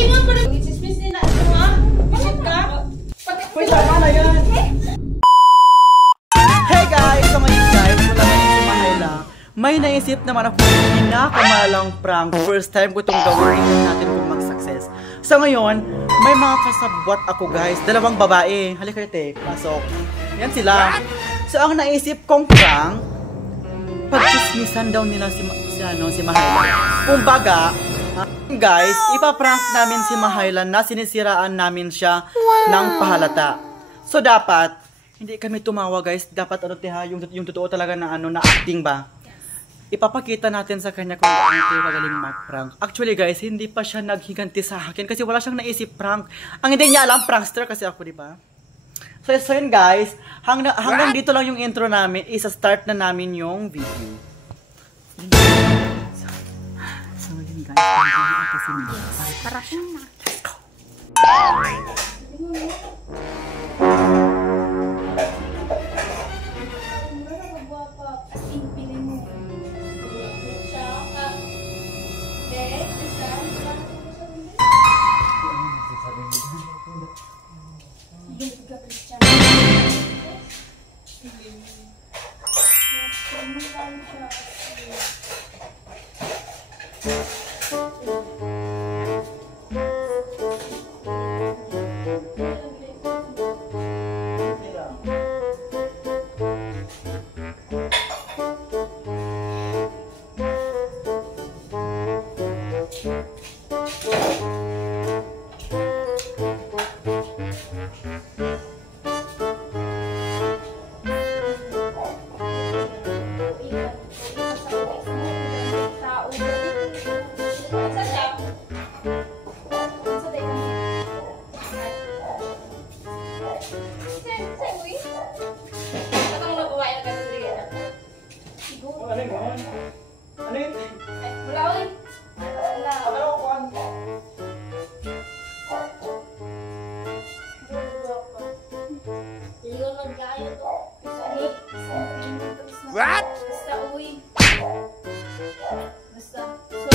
ingon ko na. Chismis ni na ito ha. Bakit ka? Uy, tama na yan. Hey guys! So ngayon guys, wala na si Mahayla. May naisip naman ako pinakamalang prank. First time ko itong gawin natin kung mag-success. So ngayon, may mga kasabwat ako guys. Dalawang babae. Halika te, pasok. Yan sila. So ang naisip kong prank, pagchismisan daw nila si Mahayla. Kumbaga, guys, ipaprank namin si Mahayla na sinisiraan namin siya ng pahalata. So dapat, hindi kami tumawa guys. Dapat ano tiha, yung totoo talaga na ano na acting ba. Ipapakita natin sa kanya kung gaano tayo kagaling mag-prank. Actually guys, hindi pa siya naghiganti sa akin kasi wala siyang naisip prank. Ang hindi niya alam, prankster kasi ako, di ba? So yun guys, hanggang dito lang yung intro namin. Isa-start na namin yung video. So yun guys, para na. Let's go! What? Basta uwi. Basta. So,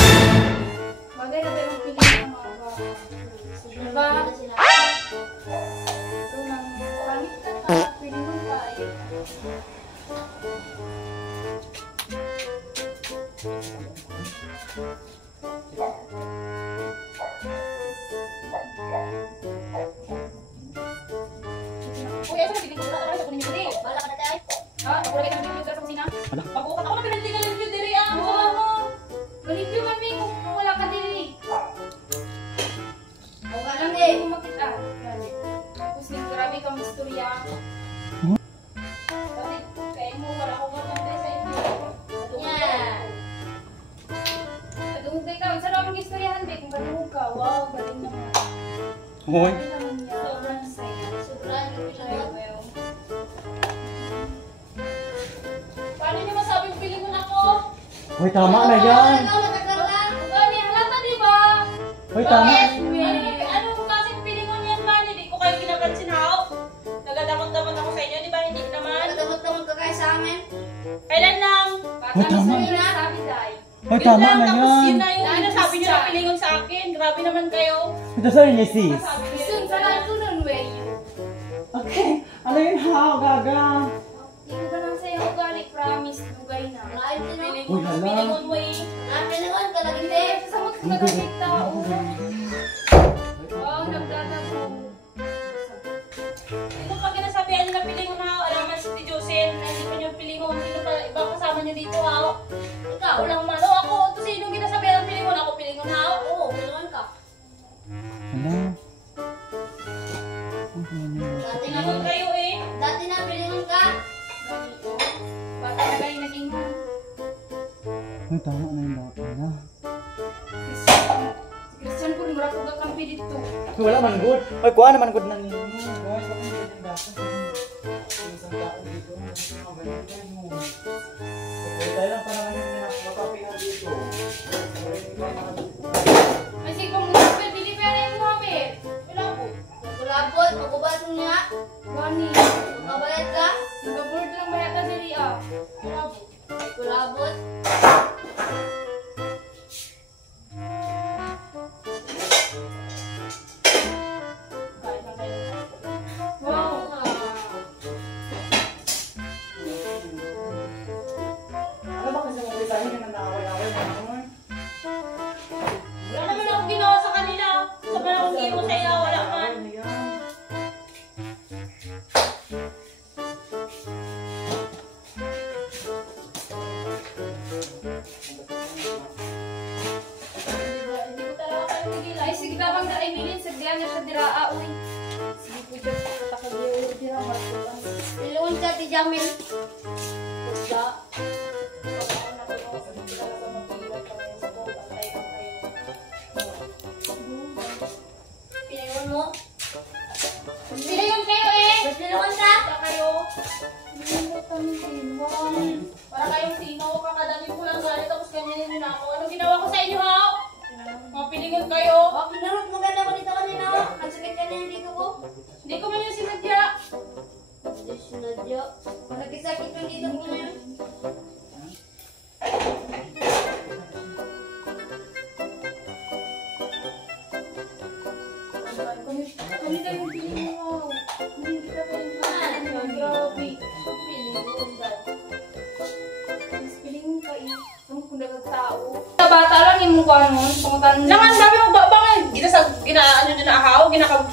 bagay na tayo magpili ng mga baka. Diba? Ito nang pangit ka ka. Pili mo pa eh. Uy, asa magpili ko na ka sa kunin niyo dili. Bala ka na tayo. Ha? Ako lagi ng video sa kusina. Pag-ukat ako na pinaligan ng video diri ah. Oo. Malipyo man may kung wala ka diri. O nga lang eh. Kung makita. Tapos grabe kang istorya. Pati kayo mo wala akong maganda sa inyo. Yan. Padungugay ka. Sa ramang istoryahan be. Kung padungug ka. Wow, galing naman. Hoy. Galing naman yan. Sobrang saya. Sobrang galing. Paano niyo masabing pilingon ako? Hoy, tama na yan. Gani, halata di ba? Hoy, tama. Ano kasing pilingon yan man? Hindi ko kayo kinapansin hao. Nagadamot-damot ako sa inyo, di ba? Hindi naman. Damot-damot ka kayo sa amin. Kailan lang? Hoy, tama. Sabi dahil. Hoy, tama na Tapos yun yan. na yung sinasabi niyo na pilingon sa akin. Grabe naman kayo. Ito sa'yo niya sis. Sabi niyo. Soon, sa lahat nun, way. Okay. Ano yun ha, gaga? Hindi ko ba nang sa'yo ugali, promise, dugay na. Uy, hala. Pilingon mo eh. Pilingon ka lagi, te. Sa mga kagagit tao. Wow, nagdadago. Ito pag nasabihan niyo na pilingon hao, alaman si Jocelyn na hindi pa niyo pilingon. Sino pa ibang kasama niyo dito hao? Ikaw lang man. O ako, ito sino ginasabihan ng pilingon? Ako pilingon hao? Oo, pilingon ka. Hala. Dati na, Pilingon kayo eh. dati na, pilingon ka. Bata na kayo naging Hoy, tama na yung bata na. Christian po, mura po ka kampi dito. Hoy, wala man good. Hoy, kuha naman good na ninyo. Guys, bakit hindi yung bata? Yung isang tao dito. Hoy, tayo lang pa naman yung mapapingan dito. Kasi kung mura po, delivery mo kami. Wala po. Kulabot, magubad mo nga. Gani, magkabayad ka? Nag-board lang ba yata diri ah? Wala po. Kulabot. Ay, sige damang na Emilin. Sagdihan na siya diraa, uy. Sige po dyan. Takagyo. Dira, martulan. Pilungan ka, Ti Jamil. Wala. Pilingon mo. Pilingon kayo eh! Mas pilungan ka. Para kayo. Pilungan. Para kayong sino, kakadami ko lang galit tapos ganyanin nyo na ako. Anong ginawa ko sa inyo ha? Mga pilingon kayo. Oh, pinarot mo ganda ko dito kanina. Ang sakit ka na yung dito ko. Hindi ko man yung sinadya. Diyos na Diyo. Nagkisakit yung dito ko ngayon. Kami tayo yung pilingon. Hindi kita pa yung grabe. Pilingon ka. Mas pilingon ka eh. Ang kung nagtao. Sa bata lang yung mukha nun. Pangutan Lang ang dami mo ba ano nyo na akaw?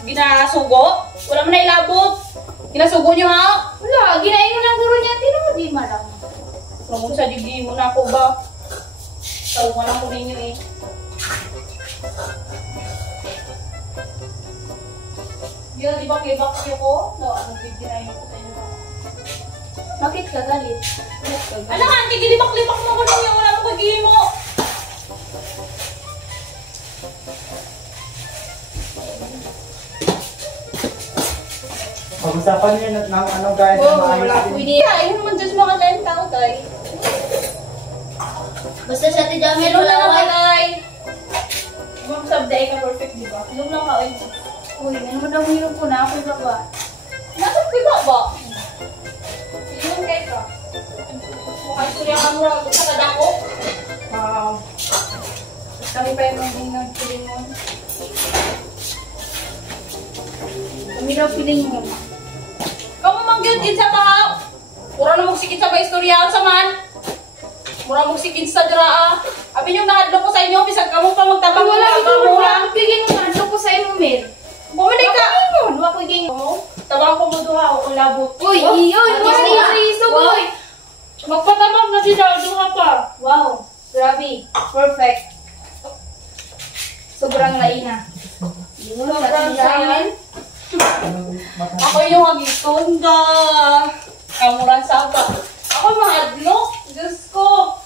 Ginasugo? Wala mo na ilabot. Ginasugo nyo ha? Wala, ginain mo ng guro niya. Tino, di malang. Kung sa digdi mo na ako ba? Tawag lang ko ninyo eh. Gila, di ba kay bakyo ko? No, anong bigyan ko sa inyo? Bakit ka galit? Alam nga, gilibak-libak mo ko ninyo. Wala mo kagili mo. Pag-usapan niyo ng ano guys. Oo, na maayos wala din. ko ini. Ayun naman dyan sa mga lain tao, tay. Basta sa Ti Jamil, Ilong wala lang ko. ka, tay. Ibang sabday ka perfect, di ba? Ilong lang ka, ay. Uy, ano mo daw hirap ko na ako ba ba? Nasaan ko ba? Ilong kayo ka. Mukhang surya ka mo lang sa kadako. Kami pa yung mga nagpilingon. Kami daw pilingon. Kamu manggil din sa tahaw. Mura na magsikit sa istorya sa man. Mura magsikit sa draa. Abi yung nahadlo ko sa inyo, bisag kamo pa magtabang Wala ka ito, mo wala lang. akong piging mo. Ano ko sa imo, Mel? Bumalik ka. Wala ko iging. Tabang ko mo duha o labot. Uy, iyon! Wala yung iso, boy! Magpatamag na si Dardo ka pa. Wow, grabe. Perfect. Sobrang laina. Sobrang lain. Ako yung agiton da. Kamuran sa ba. Ako mahadlo. Diyos ko.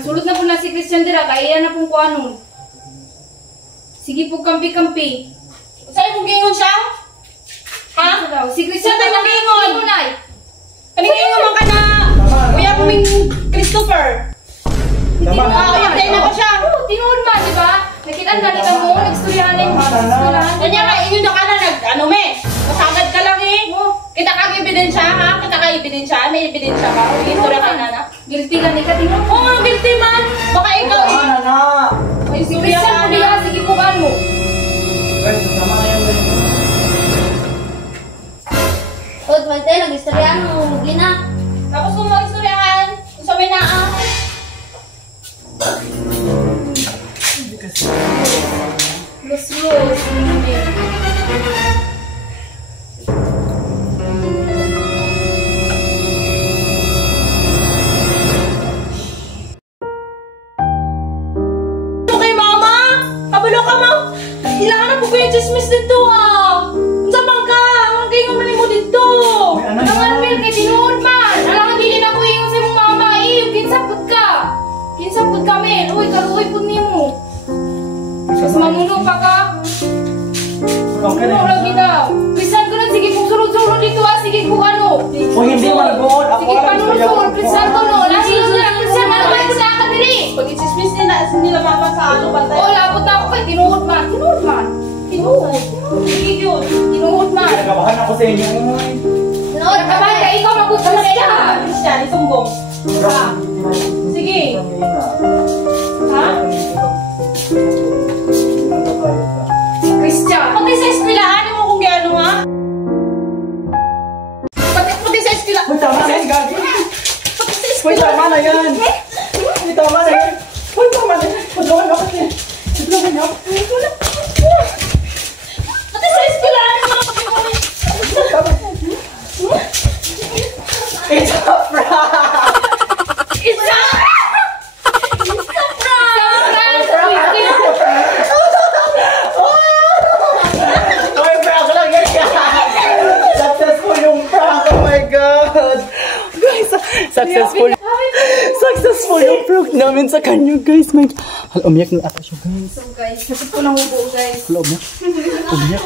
Sulod na po na si Christian Dira, kaya na pong kuanon. Sige po kampi-kampi. Saan kung gingon siya? Ha? Ano daw? Si Christian Saan tayo Dira, nag-iingon? Nay. Kaningingon man ka na. Kuya kuming Christopher. Hindi Tama. mo Update na ba siya? Oo, tinuod man, di ba? Nakita na kita mo, nagstoryahan na yung Tama na. Kanya nga, inyo na ka na ano me. Masagad ka lang eh. Kita kang ebidensya ha? Kita kang ebidensya? May ebidensya ka? History ka na na? Guilty ka ni Katingon. Oo nga, guilty man. Baka ikaw Tama eh. na na. May Si istorya Christian ka po na. niya, sige po ano. Guys, tama na yan. Od, mante, nag-istoryahan mo. Gina. Tapos kung mag-istoryahan, kung sabi na Los. ano kay mama? Kabalo ka mo? Kailangan na po ko yung chismis dito ah. Ang sabang ka. Ang kayo nga mo dito. May ano Naman, na. Mel, kay tinuod man. Alam ka, dili na ko yung sa mong mama. Kinsapot ka. Kinsapot ka, Mel. Uy, kaluoy po niyo mo. Mas mamuno pa ka. Okay Ano na. lagi daw? Pisan ko na, sige po sulod-sulod dito ah. Sige po ano. Kung hindi managot, ako Sige, lang panusul. Pisan ko no. Nasunod lang. Pisan na naman sa akin dili. Pag i-chismis nila mama sa ano, bantay. Oh, labot na ako kay tinuod man. Tinuod man. Tinuod. Sige yun. Tinuod man. Nagabahan ako sa inyo. Nood, Kapag ka ikaw magbutas ka. Christian, isumbong. Sige. Ha? Christian. Pati sa eskwelahan, mo kung gano'n ha? Pati sa eskwelahan. Uy, tama na yan, Gabi. Uy, tama na yan. Uy, tama na yan. Uy, tama na yan. Paglawan ako kasi. Paglawan ako. Pati sa eskwelahan, mga kapitbahay. Tama. It's a prank! It's a Oy, prank lang yan, guys! Successful yung prank! Oh my God! Guys, successful yung prank namin sa kanya, guys. My... Hala, umiyak ng ata siya, guys. So guys, sakit po ng ubo guys. Hala, umiyak. Umiyak.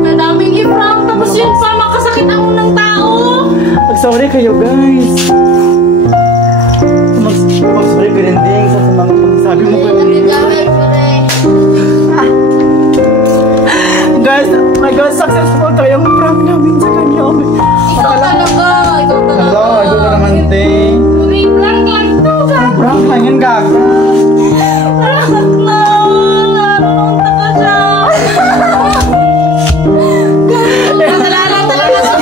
Kadaming i-prank, tapos yun pa, makasakit ang unang tao. Mag-sorry kayo, guys. Mag-sorry ka rin din sa mga pagsabi mo pa. Nagkamay pa rin. Guys, my God, successful tayo yung prank namin sa kanya. Ikaw talaga. Hello, ito na naman, te. Uy, prank lang to, gag. Prank lang yan, gaga. Prank na. Narunta ka siya. Nalala talaga sa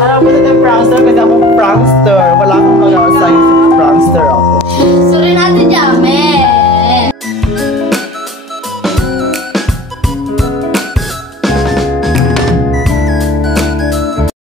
Alam mo na yung prankster kasi ako prankster. Wala